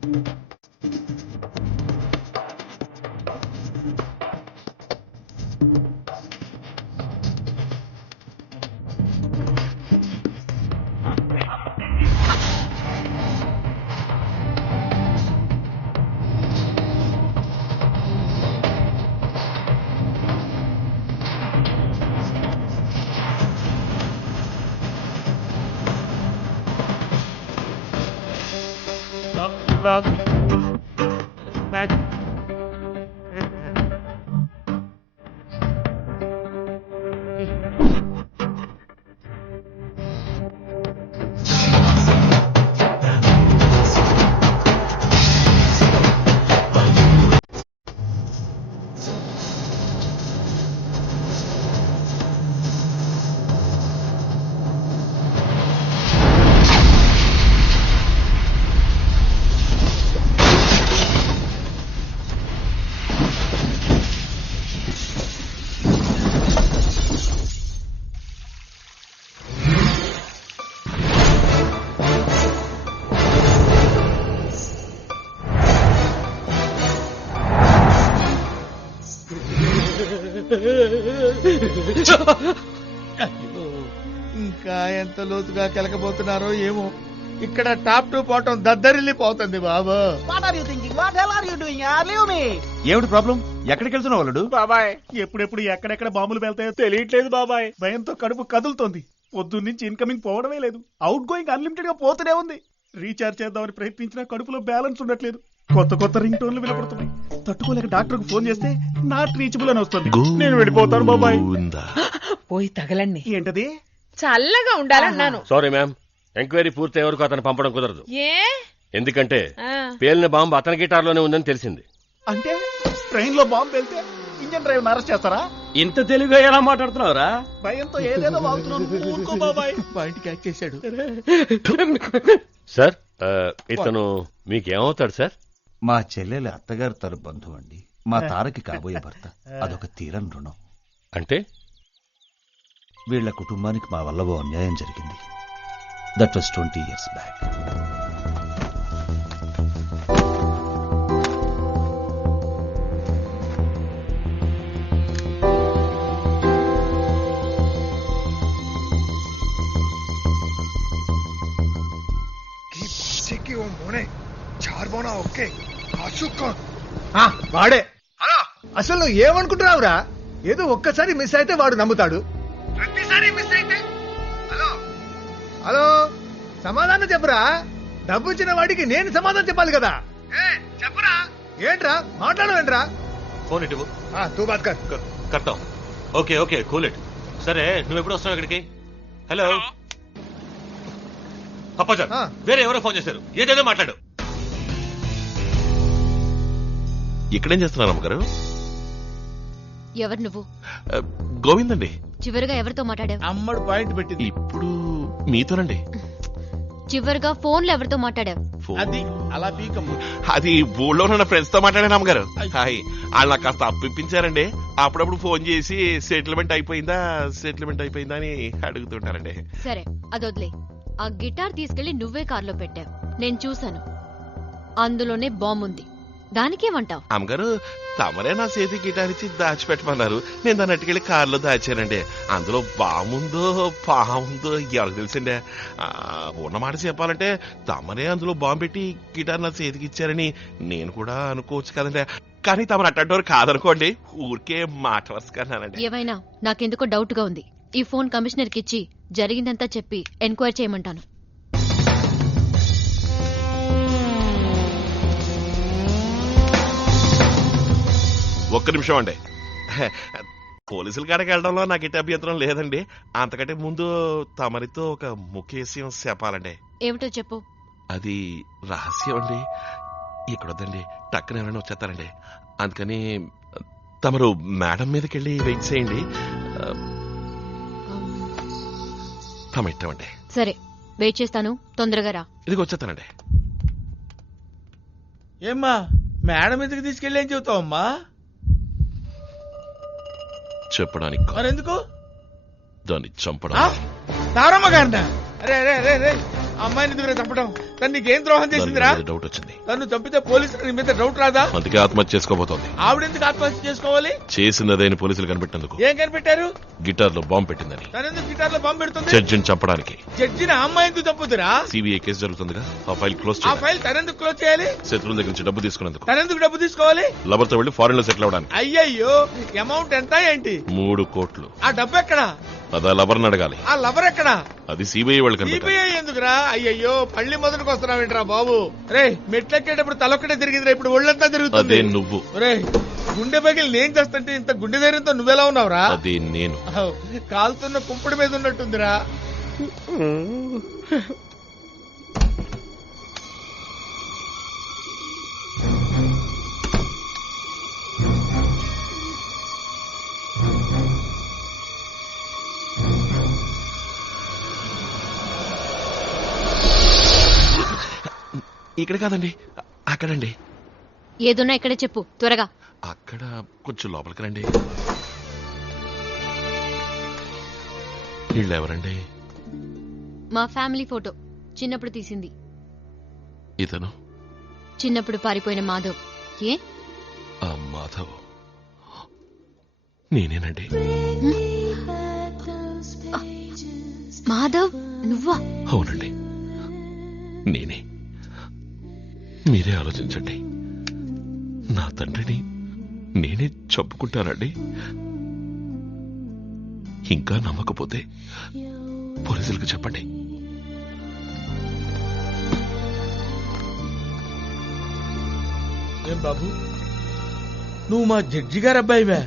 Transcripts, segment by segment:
ఇంకా ఎంత లోతుగా కెలకబోతున్నారో ఏమో. ఇక్కడ టాప్ టు బాటం దద్దరిల్లిపోతుంది బాబు. ఏమిటి ప్రాబ్లం? ఎక్కడికి వెళ్తున్నావు వాళ్ళు? బాబాయ్ ఎప్పుడెప్పుడు ఎక్కడెక్కడ బాంబులు వెళ్తాయో తెలియట్లేదు బాబాయ్. భయంతో కడుపు కదులుతోంది. పొద్దున్నుంచి ఇన్కమింగ్ పోవడమే లేదు. అవుట్ గోయింగ్ అన్లిమిటెడ్ గా పోతూనే ఉంది. రీఛార్జ్ చేద్దామని ప్రయత్నించినా కడుపులో బ్యాలెన్స్ ఉండట్లేదు. కొత్త కొత్త రింగ్ టోన్లు వినపడుతున్నాయి. తట్టుకోలేక డాక్టర్ కు ఫోన్ చేస్తే నాట్ రీచబుల్ అని వస్తుంది. నేను వెళ్ళిపోతాను బాబాయ్. పోయి తగలండి. ఏంటది? చల్లగా ఉండాలన్నాను. సారీ మ్యామ్, ఎంక్వైరీ పూర్తి వరకు అతను పంపడం కుదరదు. ఏ? ఎందుకంటే పేలిన బాంబు అతని గిటార్లోనే ఉందని తెలిసింది. అంటే ట్రైన్ లో బాంబు వెళ్తే ఇంజన్ డ్రైవర్ అరెస్ట్ చేస్తారా? ఇంత తెలుగుగా ఎలా మాట్లాడుతున్నావురా? భయంతో ఏదేదో వాగుతున్నాను. ఊరుకో బాబాయ్. బయటికి యాక్ట్ చేశాడు. సార్ ఇతను మీకేమవుతాడు సార్? మా చెల్లెలి అత్తగారు తరు బంధువు అండి. మా తారకి కాబోయే భర్త. అదొక తీరని రుణం. అంటే వీళ్ల కుటుంబానికి మా వల్ల ఓ అన్యాయం జరిగింది. That was 20 years back. వాడే. అసలు నువ్వు ఏమనుకుంటున్నావురా? ఏదో ఒక్కసారి మిస్ అయితే వాడు నమ్ముతాడు. ప్రతిసారి మిస్ అయితే హలో హలో సమాధానం చెప్పరా? డబ్బు ఇచ్చిన వాడికి నేను సమాధానం చెప్పాలి కదా. చెప్పరా? ఏంట్రా మాట్లాడవేంట్రా? ఫోన్ ఇటు. తూ బాత్ కర్. కర్తాం. Okay okay cool it. సరే నువ్వు ఎప్పుడు వస్తున్నావు ఇక్కడికి? హలో అప్పాజాన్, వేరే ఎవరో ఫోన్ చేశారు. ఏదేదో మాట్లాడు. ఇక్కడేం చేస్తున్నారు అమ్మగారు? ఎవరు నువ్వు? గోవింద్ అండి. చివరిగా ఎవరితో మాట్లాడావు? అమ్మడు పాయింట్ పెట్టింది. ఇప్పుడు మీతోనండి. చివరిగా ఫోన్ లో ఎవరితో మాట్లాడావు? అది అలా పీకమ్మ. అది ఊళ్ళో ఉన్న ఫ్రెండ్స్ తో మాట్లాడాను అమ్మగారు. హాయ్, వాళ్ళు నాకు కాస్త అప్పిప్పించారండి. అప్పుడప్పుడు ఫోన్ చేసి సెటిల్మెంట్ అయిపోయిందా అని అడుగుతుంటారండి. సరే అదొద్లే. ఆ గిటార్ తీసుకెళ్లి నువ్వే కార్లో పెట్టావు, నేను చూశాను. అందులోనే బాంబు ఉంది. దానికేమంటావు? అమ్మగారు, తమరే నా చేతి గిటార్ ఇచ్చి దాచిపెట్టమన్నారు. నేను దాన్ని అట్టుకెళ్ళి కారులో దాచానండి. అందులో బాముందో పాముందో ఎవరికి తెలుసండి. ఉన్నమాట చెప్పాలంటే తమరే అందులో బాంబు పెట్టి గిటార్ నా చేతికి ఇచ్చారని నేను కూడా అనుకోవచ్చు కదండి. కానీ తమరు అట్టంటోరు కాదనుకోండి. ఊరికే మాట వరుసకన్నానండి. ఏమైనా నాకెందుకో డౌట్ గా ఉంది. ఈ ఫోన్ కమిషనర్ కి ఇచ్చి జరిగిందంతా చెప్పి ఎంక్వైరీ చేయమంటాను. ఒక్క నిమిషం అండి. పోలీసుల కాడికి వెళ్ళడంలో నాకు ఎట్టి అభ్యంతరం లేదండి. అంతకంటే ముందు తమరితో ఒక ముఖ్య విషయం చెప్పాలండి. ఏమిటో చెప్పు. అది రహస్యం అండి. ఇక్కడొద్దండి, టక్కున ఎవరైనా వచ్చేస్తారండి. అందుకని తమరు మేడం మీదకి వెళ్ళి వెయిట్ చేయండి. తమ ఇష్టమండి. సరే వెయిట్ చేస్తాను, తొందరగా రా. ఇదిగో వచ్చేస్తానండి. ఏమ్మా మేడం మీదకి తీసుకెళ్ళి ఏం చెబుతావమ్మా? చెప్పడానికి మరెందుకు? దాన్ని చంపడం. తారమ్మ గారినా? అరే అరే అరే అరే అమ్మాయిని ఎందుకు చంపడం? తను నీకేం ద్రోహం చేసిందిరా? డౌట్ వచ్చింది. తను చంపితే పోలీసులు నీ మీద డౌట్ రాదా? అందుకే ఆత్మహత్య చేసుకోబోతోంది. ఆవిడెందుకు ఆత్మహత్య చేసుకోవాలి? చేసినదేని పోలీసులు కనిపెట్టినందుకు. ఏం కనిపెట్టారు? గిటార్ లో బాంబు పెట్టిందని. తనెందుకు గిటార్ లో బాంబు పెడుతుంది? జడ్జిని చంపడానికి. జడ్జిని అమ్మాయి ఎందుకు చంపుతురా? సిబిఐ కేసు జరుగుతుందిగా, ఆ ఫైల్ క్లోజ్ ఆ చేయాలి. ఫైల్ తనెందుకు క్లోజ్ చేయాలి? శత్రువుల దగ్గర నుంచి డబ్బు తీసుకున్నందుకు. తనెందుకు డబ్బు తీసుకోవాలి? లవర్తో వెళ్లి ఫారెన్ లో సెటిల్ అవడానికి. అయ్యయ్యో, అమౌంట్ ఎంత ఏంటి? 3 కోట్లు. ఆ డబ్బు ఎక్కడా? అదా లవర్ని అడగాలి. ఆ లవర్ ఎక్కడా? అది సిబిఐ వాళ్ళు కనిపెట్టాలి. సిబిఐ ఎందుకురా? అయ్యయ్యో, పళ్ళి మొదటికి వస్తున్నావేంట్రా బాబు? రే, మెట్లెక్కేటప్పుడు తలొక్కటే తిరిగిందిరా, ఇప్పుడు ఒళ్ళంతా తిరుగుతుంది. అదే నువ్వు. రే, గుండె పగిలి నేను చేస్తుంటే ఇంత గుండె ధైర్యంతో నువ్వెలా ఉన్నావురా? అది నేను. కాలుతున్న కుంపుడి మీద ఉన్నట్టుందిరా. ఇక్కడ కాదండి, అక్కడండి. ఏదున్నా ఇక్కడే చెప్పు త్వరగా. అక్కడ కొంచెం లోపలికి రండి. వీళ్ళెవరండి? మా ఫ్యామిలీ ఫోటో, చిన్నప్పుడు తీసింది. ఇతను చిన్నప్పుడు పారిపోయిన మాధవ్. ఏ ఆ మాధవ్ నేనేనండి. మాధవ్ నువ్వా? అవునండి, నేనే. మీరే ఆలోచించండి. నా తండ్రిని నేనే చంపుకుంటానండి. ఇంకా నమ్మకపోతే పోలీసులకు చెప్పండి. ఏం బాబు, నువ్వు మా జడ్జి గారు అబ్బాయివే?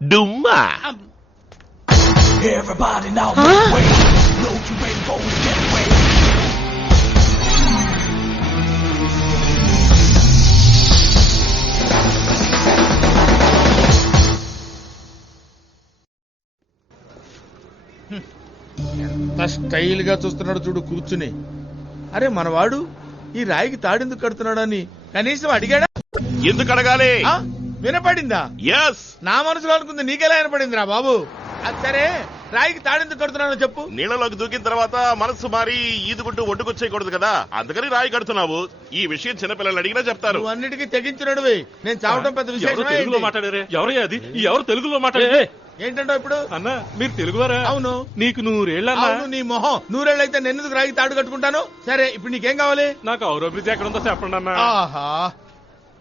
డుమ్మా. ఎంత స్టైల్ గా చూస్తున్నాడు చూడు కూర్చుని. అరే, మనవాడు ఈ రాయికి తాడెందుకు కడుతున్నాడని కనీసం అడిగాడా? ఎందుకు అడగాలి? వినపడిందా? ఎస్. నా మనసులో అనుకుంది నీకెలా వినపడిందిరా బాబు? అది సరే, రాయికి తాడెందుకు కడుతున్నాడో చెప్పు. నీళ్ళలోకి దూకిన తర్వాత మనసు మారి ఈదుకుంటూ ఒడ్డుకొచ్చేయకూడదు కదా, అందుకని రాయి కడుతున్నావు. ఈ విషయం చిన్నపిల్లలు అడిగినా చెప్తారు. నువ్వు అన్నిటికీ తెగించినడువి. నేను చావటం పెద్ద విషయం. మాట్లాడారే ఎవరయ్యా అది? ఎవరు తెలుగులో మాట్లాడే? ఏంటంటే ఇప్పుడు అన్న మీరు తెలుగువారా? అవును. నీకు 100 అవును, నీ మొహం 100 అయితే నేనెందుకు రాయి తాడు కట్టుకుంటాను? సరే, ఇప్పుడు నీకేం కావాలి? నాకు ఔరవ బ్రిడ్జ్ ఎక్కడ ఉందో చెప్పండి అన్న. ఆహా,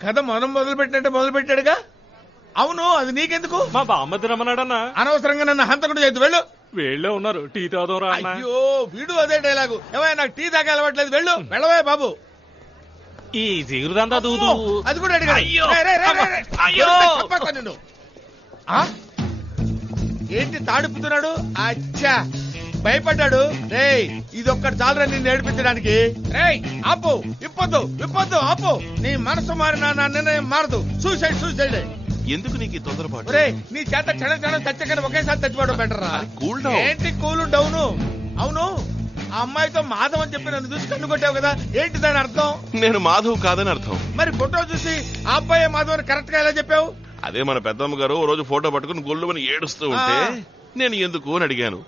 కథ మనం మొదలు పెట్టినట్టే మొదలు పెట్టాడుగా. అవును, అది నీకెందుకు? మా బామ్మది రమ్మన్నాడన్న. అనవసరంగా నన్ను హంతకుడు చేద్దు. వెళ్ళు. వీళ్ళే ఉన్నారు, టీ తాగుదాం రా అన్న. అయ్యో, వీడు అదే డైలాగు. ఏమైనా నాకు టీ తాగా అలవాట్లేదు. వెళ్ళు, వెళ్ళవే బాబు. ఈ జీగురుదంతా దూదు. అది కూడా అడిగాడు. అయ్యో. రేయ్, రేయ్, రేయ్, రేయ్. అయ్యో. చంపేస్తా నిన్ను. ఆ? ఏంటి తాడుపుతున్నాడు? అచ్చా, భయపడ్డాడు. రేయ్, ఇదొక్కటి చాలరా నిన్ను ఏడిపించడానికి. రేయ్, ఆపు, విప్పొద్దు, విప్పొద్దు, ఆపు. నీ మనసు మారినా నా నిర్ణయం మారదు. Suicide, suicide. ఎందుకు నీకు ఈ తొందరపాటు? రే, నీ చేత క్షణం క్షణం చచ్చకని ఒకేసారి చచ్చిపోవడం బెటర్ రా. Cool down. ఏంటి కూల్ డౌను? అవును, ఆ అమ్మాయితో మాధవ్ అని చెప్పి నన్ను చూసి కన్ను కొట్టావు కదా, ఏంటి దాని అర్థం? నేను మాధవ్ కాదని అర్థం. మరి ఫోటో చూసి ఆ అబ్బాయి మాధవ్ అని కరెక్ట్ గా ఎలా చెప్పావు? అదే మన పెద్దమ్మ గారు ఓ రోజు ఫోటో పట్టుకుని గొల్లుమని ఏడుస్తూ ఉంటే నేను ఎందుకు అని అడిగాను.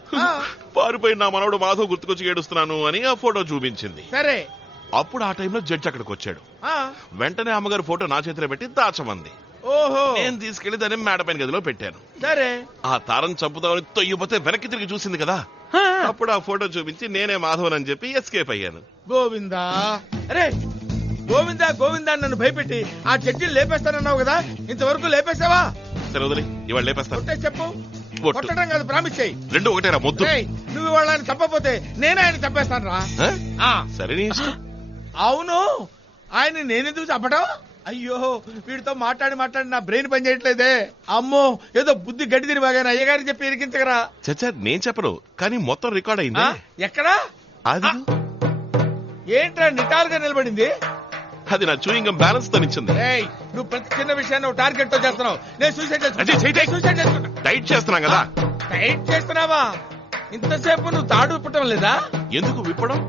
పారిపోయి నా మనవడు మాధవ్ గుర్తుకొచ్చి ఏడుస్తున్నాను అని ఆ ఫోటో చూపించింది. సరే, అప్పుడు ఆ టైంలో జడ్జి అక్కడికి వచ్చాడు. ఆ, వెంటనే అమ్మగారు ఫోటో నా చేతిలో పెట్టి దాచమంది. ఓహో, నేను తీసుకెళ్లి దాన్ని మేడపైన గదిలో పెట్టాను. సరే. ఆ తారం చంపుదామని తొయ్యిపోతే వెనక్కి తిరిగి చూసింది కదా, అప్పుడు ఆ ఫోటో చూపించి నేనే మాధవన్ అని చెప్పి ఎస్కేప్ అయ్యాను. గోవిందా, అరే గోవిందా గోవిందా నన్ను భయపెట్టి ఆ జడ్జిని లేపేస్తానన్నావు కదా, ఇంతవరకు లేపేసావా? సరే వదిలి, ఇవాళ లేపేస్తాను. కొట్టే చెప్పు. కొట్టు. కొట్టడం కాదు, ప్రామిస్ చెయ్యి. రెండు ఒకటేరా ముద్దు. రేయ్, నువ్వు ఇవాళ ఆయన చంపపోతే నేనే ఆయన చంపేస్తాను రా. ఆ? సరే నీ ఇష్టం. అవును, ఆయన నేనెందుకు చంపడం? అయ్యో, వీడితో మాట్లాడి మాట్లాడి నా బ్రెయిన్ పని చేయట్లేదే. అమ్మో, ఏదో బుద్ధి గడ్డి తిని బాగా అయ్యగారికి చెప్పి ఇరికించగరా. చచ్చా, నేను చెప్పను, కానీ మొత్తం రికార్డ్ అయింది. ఎక్కడా? అది ఏంట్రా నిటారుగా నిలబడింది? అది నా చూయింగ్ బ్యాలెన్స్ తో ఇచ్చింది. ఏయ్, నువ్వు ప్రతి చిన్న విషయాన్ని ఒక టార్గెట్ తో చేస్తున్నావు. నేను సూసైడ్ చేసుకుంటా. డైట్ చేస్తున్నాం కదా. డైట్ చేస్తున్నావా? ఇంతసేపు నువ్వు తాడు విప్పటం లేదా? ఎందుకు విప్పడం?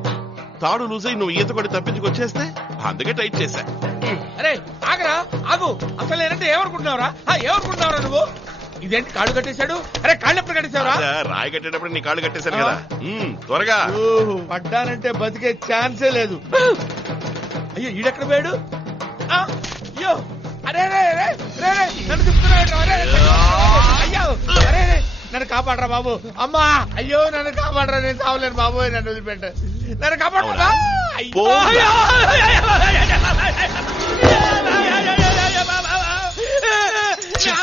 తాడు లూజ్ అయి నువ్వు ఈత కొట్టి తప్పించుకొచ్చేస్తే అందుకే టైట్ చేశా. అరే ఆగరా, ఆగు. అసలు నేనంటే ఏమనుకుంటున్నావురా? ఏమనుకుంటున్నావురా నువ్వు? ఇదేంటి కాళ్ళు కట్టేశాడు? అరే కాళ్ళు ఎప్పుడు కట్టేశావురా? అదా, రాయి కట్టేటప్పుడు నీ కాళ్ళు కట్టేశాను కదా. త్వరగా. ఓహో, పడ్డానంటే బతికే ఛాన్సే లేదు. అయ్యో ఈడెక్కడ పోయాడు? అయ్యో అరే రే రే రే రే, నన్ను తిప్పుతున్నాడు. అరే అయ్యో అరే రే, నన్ను కాపాడరా బాబు. అమ్మా అయ్యో నన్ను కాపాడరా, నేను చావలేను బాబు, నన్ను వదిలిపెట్ట, నన్ను కాపాడరా.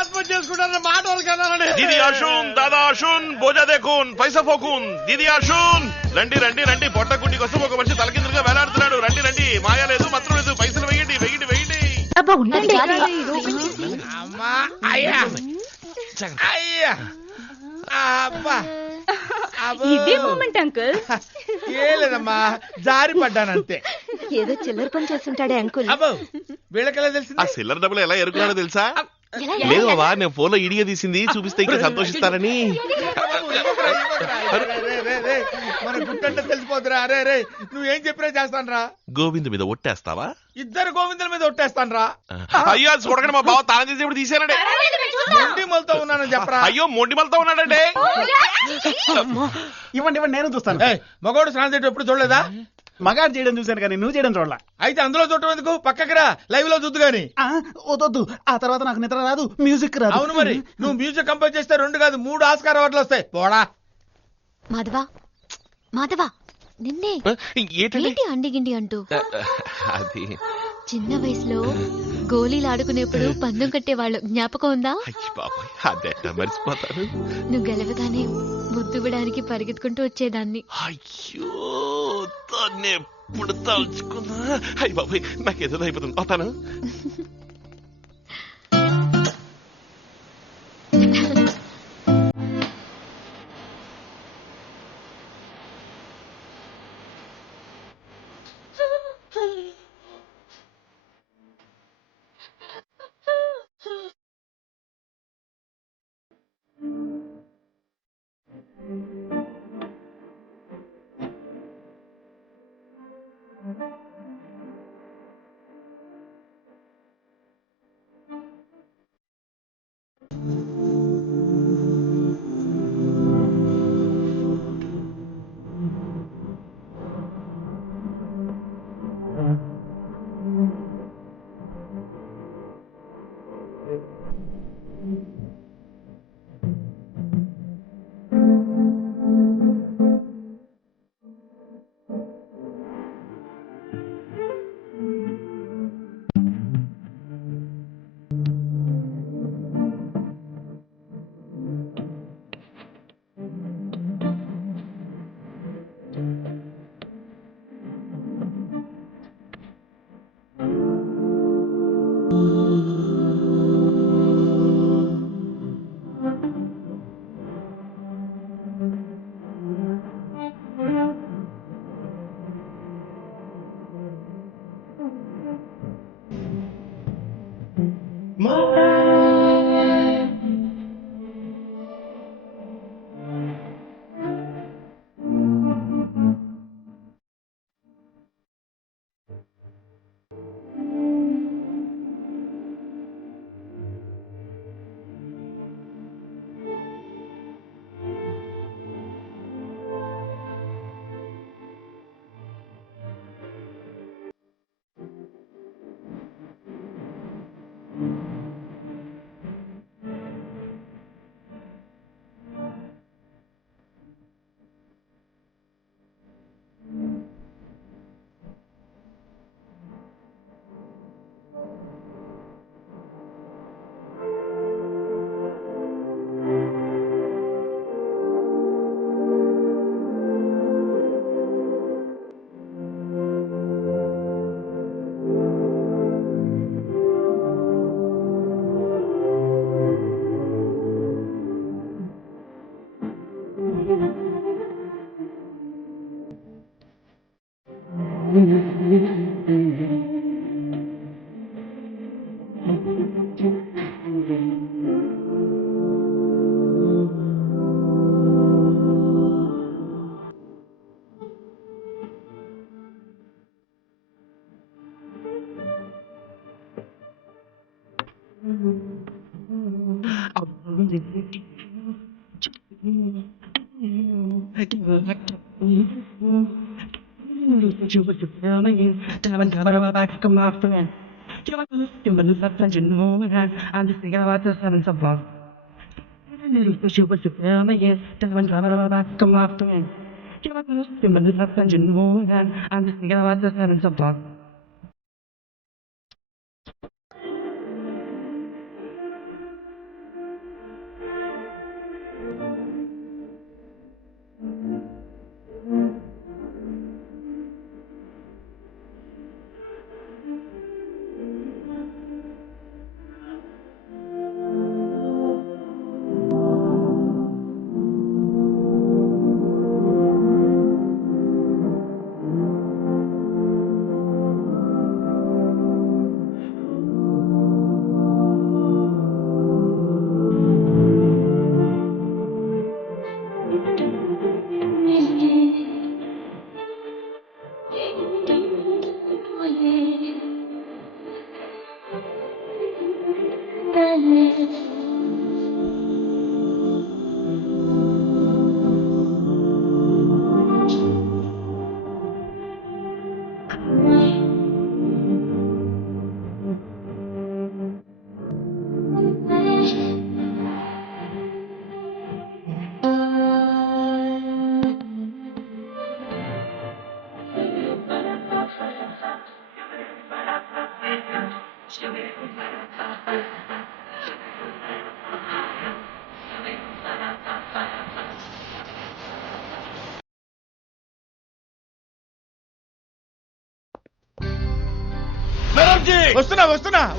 ఆత్మహత్య చేసుకుంటాను మాట వాళ్ళకన్నానండి. দিদি আসুন, দাদা আসুন, বোঝা দেখুন, పైసా పోకున్. দিদি আসুন, రండి రండి రండి. పొట్టగుండి కోసం ఒక మనిషి తలకిందులుగా వేలాడుతున్నాడు. రండి రండి, మాయ లేదు మంత్రం లేదు, పైసలు వేయండి వేయండి వేయండి. అమ్మా అయ్యా అయ్యా అబ్బా ఇదే మూమెంట్ అంకుల్. ఏ లేదమ్మా, జారి పడ్డానంతే. ఏదో చిల్లర పని చేస్తుంటాడే అంకుల్. అబ్బో వీళ్ళకెలా ఆ తెలిసింది? సిల్లర్ డబ్బులు ఎలా ఎరుకున్నాడో తెలుసా? లేదు బాబా, నేను ఫోన్ లో ఇడిగా తీసింది చూపిస్తే ఇంకా సంతోషిస్తారని. మన గుట్టంటే తెలిసిపోతురా. అరే రే, నువ్వేం చెప్పినా చేస్తాను రా. గోవింద్ మీద ఒట్టేస్తావా? ఇద్దరు గోవిందుల మీద ఒట్టేస్తాను రా. అయ్యో అది చూడకండి, మా బావ తాళం చేసి ఇప్పుడు తీసానండి. మొండి మొలతో ఉన్నానని చెప్పరా. అయ్యో మొండి మలతో ఉన్నాడండి. ఇవ్వండి ఇవ్వండి, నేను చూస్తాను. మగోడు స్నానం చేయడం ఎప్పుడు చూడలేదా? మగాడు చేయడం చూశాను కానీ నువ్వు చేయడం చూడలా. అయితే అందులో చూడటం ఎందుకు, పక్కకి రా, లైవ్ లో చూద్దు గాని. వద్దొద్దు, ఆ తర్వాత నాకు నిద్ర రాదు, మ్యూజిక్ రాదు. అవును మరి, నువ్వు మ్యూజిక్ కంపోజ్ చేస్తే 2 కాదు 3 ఆస్కార్ అవార్డులు వస్తాయి. పోడా మాధవా మాధవా, నిన్నే ఏంటి అండిగిండి అంటూ. అది చిన్న వయసులో గోళీలు ఆడుకునేప్పుడు పందెం కట్టేవాళ్ళు జ్ఞాపకం ఉందా? అయ్యి బాబాయ్, అదెట్టా మర్చిపోతాను. నువ్వు గెలవగానే ముద్దుబడానికి పరిగెత్తుకుంటూ వచ్చేదాన్ని. అయ్యో దాన్ని ఎప్పుడు తలుచుకున్నా అయ్యి బాబాయ్ నాకేదో అయిపోతుంది. అవుతాను.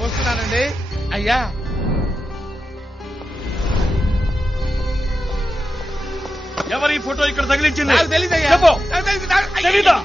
వస్తున్నానండి అయ్యా. ఎవరి ఫోటో ఇక్కడ తగిలించింది? నాకు తెలీదయ్యా. చెప్పు. నాకు తెలీదు. తెలీదా?